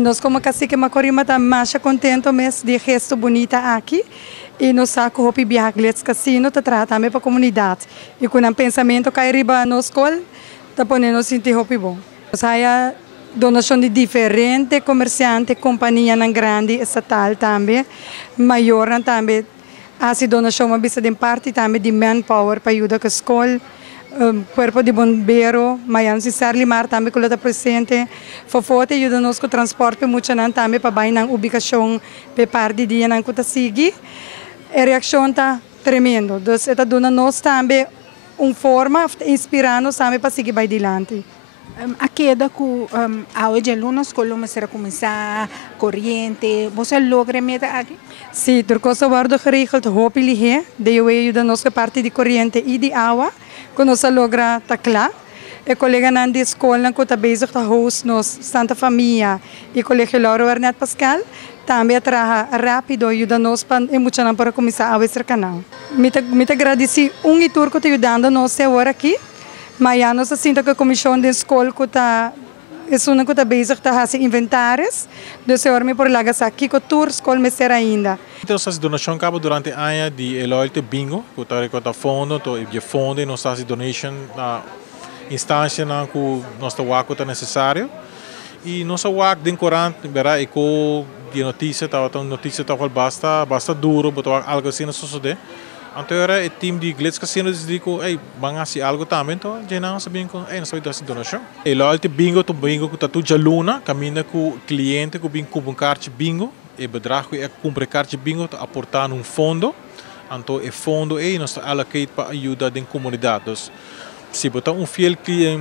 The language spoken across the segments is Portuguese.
Nós como cacique Macorima estamos mais contentes mesmo de gesto bonita aqui. E nós saco hopi biaglets casino te trata também para a comunidade. E com um pensamento que arriba na escola, tá ponendo sentir hopi bom. Nós há donação de diferentes comerciantes, companhias grande estatal também, maior também. Há donação uma vez de parte também de manpower para ajudar a escola. Corpo de bombeiro, mas não se sabe mais também que está presente. Fofote ajuda nos com o transporte muito também para bem na ubicação para parte de dia não que sigue. A reação está tremendo. Então, está dando nós também uma forma de inspirar-nos também para seguir bem adiante. A queda que hoje alunos como será começar corrente, você logra meta aqui? Sim, porque o guarda geregeld hoop liggen, de ajuda nos com parte de corrente e de água, que nós logra taclar. E colega na escola que está bezig te host nos Santa Família e colega Lauro Ernet Pascal também trabalha rápido ajuda nos para começar a ver canal. Me agradeci tour que está ajudando nós agora aqui, mas já nós sinto que a comissão da escola que está uma que está bezig te fazer inventários, então agora me por lá aqui que tour escola me será ainda. Então essa donação acaba durante a ano de loyalty bingo, que está fundo, que fundo nós faz donation na instância na que nosso waco está necessário e nosso waco de corante verá e com de notícia tá basta duro botar algo assim não sucede então era o time de Glitz Casino diz que ei bangasi algo também então já não sabia que não sabia dessa donação e loyalty bingo que tá tudo jaluna caminha com o cliente que vem com um carte bingo e bedrag que compra carte bingo tá aportar num fundo então o fundo é nós allocate para ajudar a comunidade se botar fiel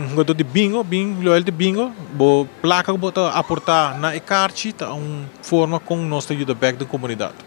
jogador de bingo, loyal de bingo, bo placa que botar aportar na e-carte, tá forma com nós ajuda back da comunidade.